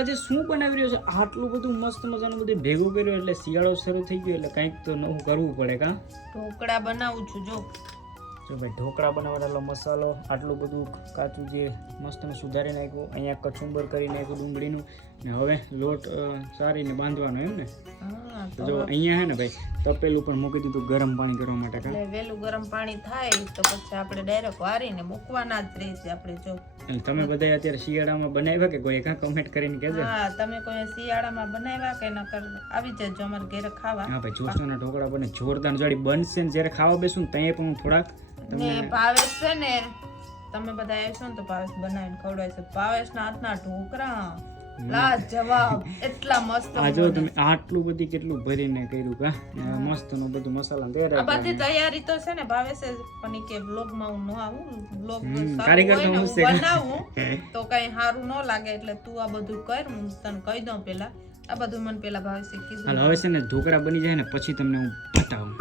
આજે શું બનાવી રહ્યો છે? આટલું બધું મસ્ત મજાનું બધું ભેગું કર્યું એટલે શિયાળો શરૂ થઈ ગયો એટલે કંઈક તો નવું કરવું પડે કા? ઢોકળા બનાવું છું જો ભાઈ ઢોકળા બનાવવાનો મસાલો આટલું બધું કાચું જે મસ્ત સુધારી નાખ્યું, અહીંયા કચુંબર કરી નાખ્યું ડુંગળીનું ને હવે લોટ સારીને બાંધવાનો એમ ને? તો જો અહીંયા હે ને ભાઈ તપેલું પણ મૂકી દીધું ગરમ પાણી કરવા માટે કા? એટલે વેલું ગરમ પાણી થાય તો પછી આપણે ડાયરેક્ટ વારીને મૂકવાના જ રહેશે આપણે જો. એટલે તમે બધા અત્યારે શિયાળામાં બનાવ્યા કે કોઈ કાં કમેન્ટ કરીને કહેજો. હા તમે કોઈ શિયાળામાં બનાવ્યા કે નકર આવી જજો અમારે ઘરે ખાવા. હા ભાઈ જોશના ઢોકળા બને જોરદાર જોડી બનશે ને જ્યારે ખાવા બેસું ને ત્યાં પણ હું થોડાક ને ભાવેશ છે ને તમે બધા આવશો ને તો ભાવેશ બનાવીને ખવડાવશે. ભાવેશના હાથના ઢોકળા લાજવાબ એટલા મસ્ત. આ જો તમે આટલું બધી કેટલું ભરીને કર્યું કા? મસ્ત નું બધું મસાલા તૈયાર આ બધી તૈયારી તો છે ને ભાવેશે પણ કે વ્લોગમાં હું ન આવું. વ્લોગ કારીગર તો હું છે બનાવું તો કઈ સારું ન લાગે એટલે તું આ બધું કર. હું તને કહી દઉં પેલા આ બધું મને પેલા ભાવેશે કીધું. હાલ હવે છે ને ઢોકળા બની જાય ને પછી તમને હું બતાવું.